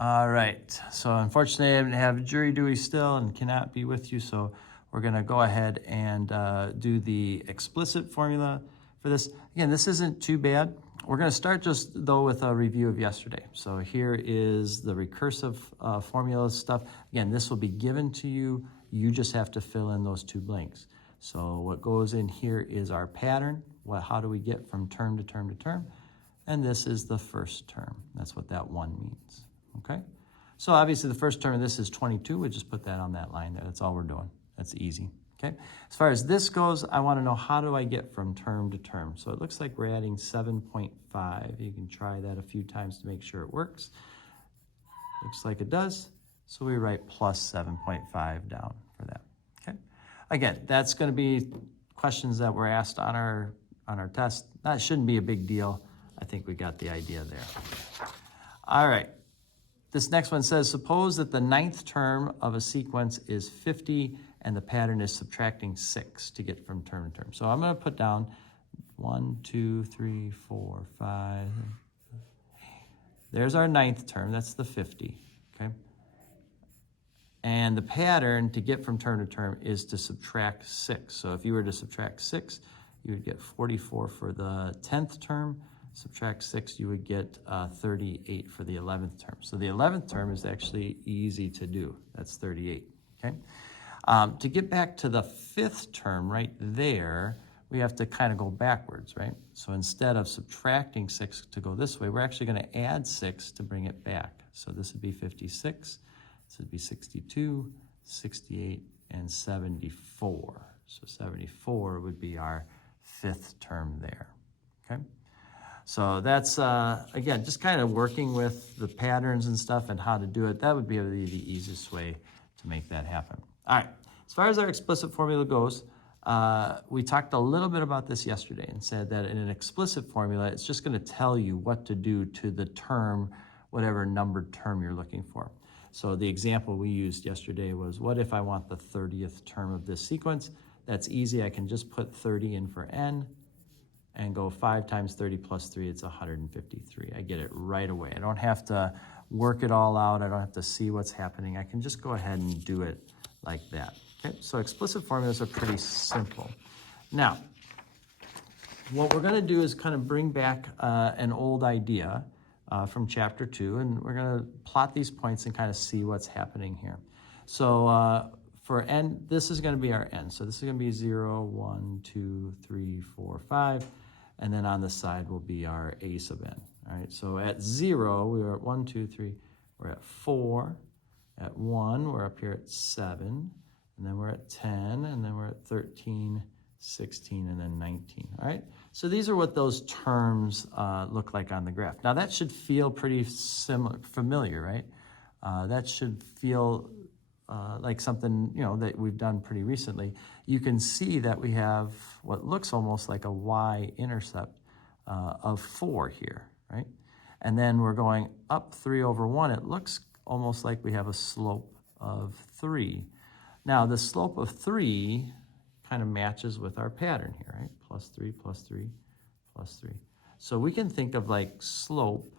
All right, so unfortunately I have jury duty still and cannot be with you, so we're gonna go ahead and do the explicit formula for this. Again, this isn't too bad. We're gonna start just though with a review of yesterday. So here is the recursive formula stuff. Again, this will be given to you. You just have to fill in those two blanks. So what goes in here is our pattern. How do we get from term to term to term? And this is the first term. That's what that 1 means. Okay, so obviously the first term of this is 22. We just put that on that line there. That's all we're doing. That's easy. Okay, as far as this goes, I want to know how do I get from term to term. So it looks like we're adding 7.5. You can try that a few times to make sure it works. Looks like it does. So we write plus 7.5 down for that. Okay, again, that's going to be questions that were asked on our test. That shouldn't be a big deal. I think we got the idea there. All right. This next one says, suppose that the 9th term of a sequence is 50 and the pattern is subtracting 6 to get from term to term. So I'm going to put down 1, 2, 3, 4, 5. There's our 9th term. That's the 50. Okay. And the pattern to get from term to term is to subtract 6. So if you were to subtract 6, you would get 44 for the 10th term. Subtract 6, you would get 38 for the 11th term. So the 11th term is actually easy to do. That's 38, okay? To get back to the 5th term right there, we have to kind of go backwards, right? So instead of subtracting 6 to go this way, we're actually going to add 6 to bring it back. So this would be 56, this would be 62, 68, and 74. So 74 would be our 5th term there, okay? So that's, again, just kind of working with the patterns and stuff and how to do it. That would be the easiest way to make that happen. All right, as far as our explicit formula goes, we talked a little bit about this yesterday and said that in an explicit formula, it's just going to tell you what to do to the term, whatever numbered term you're looking for. So the example we used yesterday was, what if I want the 30th term of this sequence? That's easy. I can just put 30 in for n, and go 5 times 30 plus 3, it's 153. I get it right away. I don't have to work it all out. I don't have to see what's happening. I can just go ahead and do it like that. Okay, so explicit formulas are pretty simple. Now, what we're gonna do is kind of bring back an old idea from chapter 2, and we're gonna plot these points and kind of see what's happening here. So for n, this is gonna be our n. So this is gonna be 0, 1, 2, 3, 4, 5. And then on the side will be our a sub n. All right, so at 0, we were at 1, 2, 3, we're at 4. At 1, we're up here at 7. And then we're at 10, and then we're at 13, 16, and then 19. All right, so these are what those terms look like on the graph. Now that should feel pretty familiar, right? That should feel like something, you know, that we've done pretty recently. You can see that we have what looks almost like a y-intercept of 4 here, right? And then we're going up 3 over 1. It looks almost like we have a slope of 3. Now, the slope of 3 kind of matches with our pattern here, right? Plus 3, plus 3, plus 3. So we can think of like slope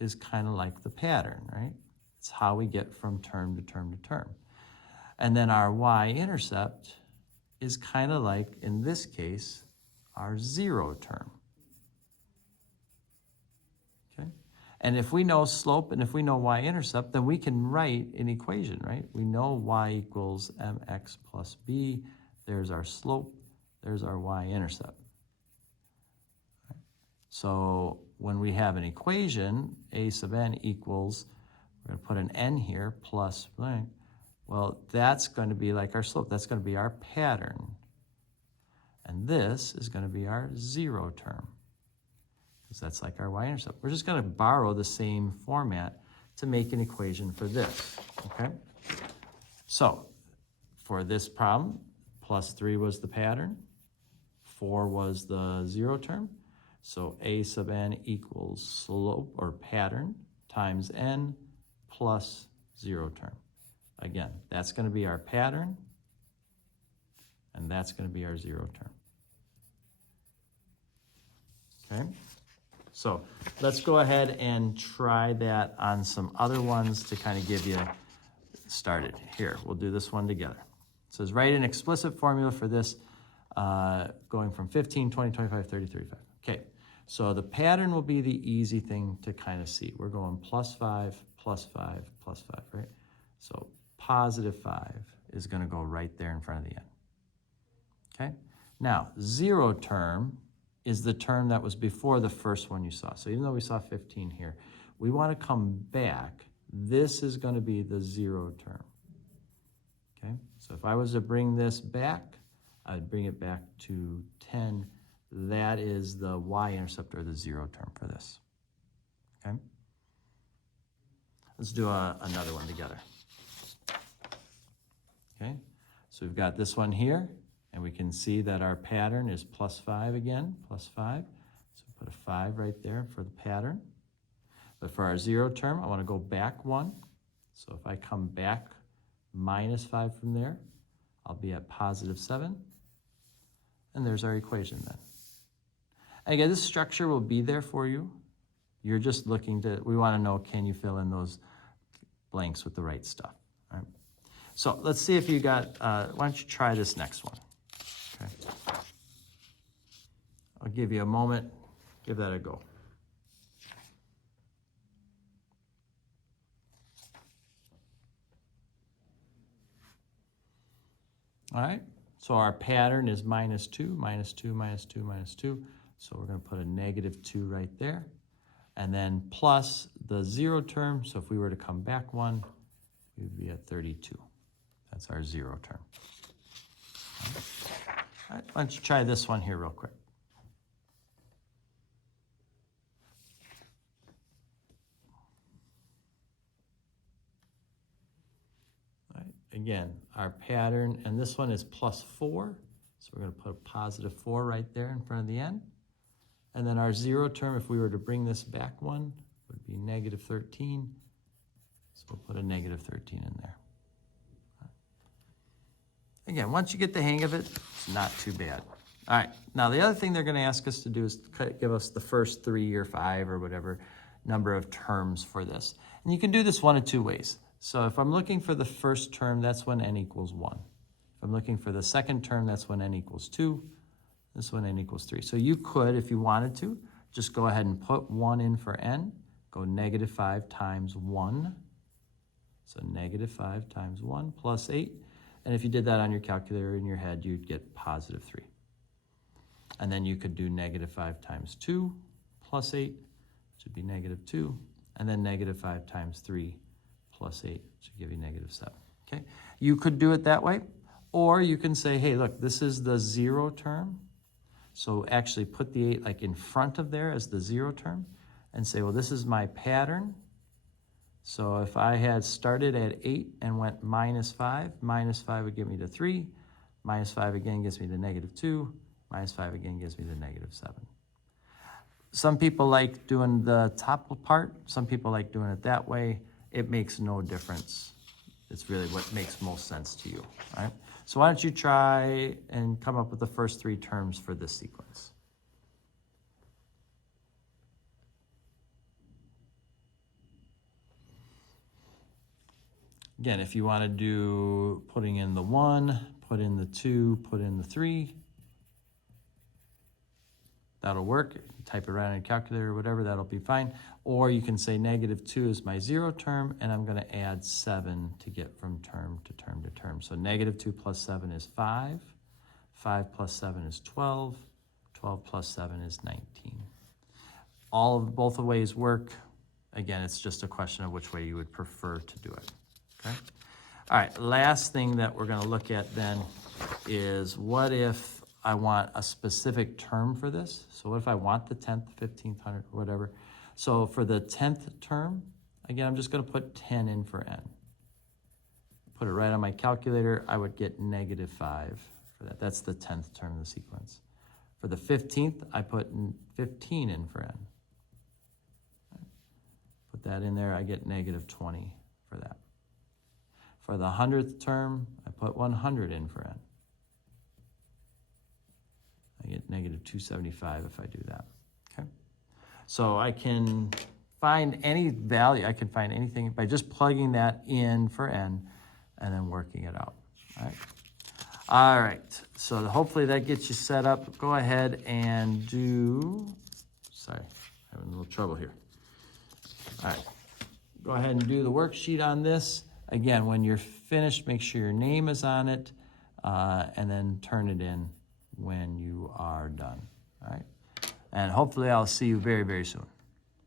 is kind of like the pattern, right? It's how we get from term to term to term. And then our y-intercept is kind of like, in this case, our 0 term. Okay? And if we know slope and if we know y-intercept, then we can write an equation, right? We know y equals mx plus b. There's our slope. There's our y-intercept. Right? So when we have an equation, a sub n equals, we're going to put an n here, plus blank. Well, that's going to be like our slope. That's going to be our pattern. And this is going to be our 0 term, because that's like our y-intercept. We're just going to borrow the same format to make an equation for this, okay? So for this problem, plus 3 was the pattern, 4 was the 0 term. So a sub n equals slope or pattern times n plus 0 term. Again, that's going to be our pattern, and that's going to be our 0 term. Okay? So let's go ahead and try that on some other ones to kind of give you started. Here, we'll do this one together. It says write an explicit formula for this going from 15, 20, 25, 30, 35. Okay, so the pattern will be the easy thing to kind of see. We're going plus 5, plus 5, plus 5, right? So positive 5 is going to go right there in front of the n. Okay, now 0 term is the term that was before the first one you saw. So even though we saw 15 here, we want to come back. This is going to be the 0 term. Okay, so if I was to bring this back, I'd bring it back to 10. That is the y-intercept, or the 0 term for this. Okay, let's do another one together. Okay, so we've got this one here, and we can see that our pattern is plus 5 again, plus 5. So put a 5 right there for the pattern. But for our 0 term, I want to go back 1. So if I come back minus 5 from there, I'll be at positive 7. And there's our equation then. And again, this structure will be there for you. You're just looking to, we want to know, can you fill in those blanks with the right stuff? All right? So let's see if you got, why don't you try this next one? Okay. I'll give you a moment. Give that a go. All right, so our pattern is minus 2, minus 2, minus 2, minus 2. So we're going to put a negative 2 right there. And then plus the 0 term. So if we were to come back 1, we'd be at 32. That's our 0 term. All right, why don't you try this one here real quick. Again, our pattern, and this one is plus 4, so we're going to put a positive 4 right there in front of the n. And then our 0 term, if we were to bring this back 1, would be negative 13, so we'll put a negative 13 in there. Again, once you get the hang of it, it's not too bad. All right, now the other thing they're going to ask us to do is give us the first 3 or 5 or whatever number of terms for this. And you can do this one of 2 ways. So if I'm looking for the first term, that's when n equals 1. If I'm looking for the second term, that's when n equals 2. This one n equals 3. So you could, if you wanted to, just go ahead and put 1 in for n, go negative 5 times 1. So negative 5 times 1 plus 8. And if you did that on your calculator in your head, you'd get positive 3. And then you could do negative 5 times 2 plus 8, which would be negative 2. And then negative 5 times 3 plus 8 should give you negative 7. Okay, you could do it that way, or you can say, hey, look, this is the 0 term. So actually put the 8 like in front of there as the 0 term and say, well, this is my pattern. So if I had started at 8 and went minus 5 would get me to 3. Minus 5 again gives me to negative 2. Minus 5 again gives me to negative 7. Some people like doing the top part. Some people like doing it that way. It makes no difference. It's really what makes most sense to you, all right? So why don't you try and come up with the first 3 terms for this sequence? Again, if you want to do putting in the 1, put in the 2, put in the 3, that'll work. Type it right on your calculator or whatever, that'll be fine. Or you can say negative 2 is my 0 term, and I'm going to add 7 to get from term to term to term. So negative 2 plus 7 is 5. 5 plus 7 is 12. 12 plus 7 is 19. Both ways work. Again, it's just a question of which way you would prefer to do it. Okay? All right, last thing that we're going to look at then is what if I want a specific term for this. So what if I want the 10th, 15th, 100th, or whatever. So for the 10th term, again, I'm just going to put 10 in for n. Put it right on my calculator, I would get negative 5 for that. That's the 10th term of the sequence. For the 15th, I put 15 in for n. Put that in there, I get negative 20 for that. For the 100th term, I put 100 in for n. I get negative 275 if I do that, okay? So I can find any value, I can find anything by just plugging that in for n and then working it out, all right? All right, so hopefully that gets you set up. Go ahead and do, sorry, having a little trouble here. All right, go ahead and do the worksheet on this. Again, when you're finished, make sure your name is on it, and then turn it in when you are done, all right? And hopefully I'll see you very, very soon.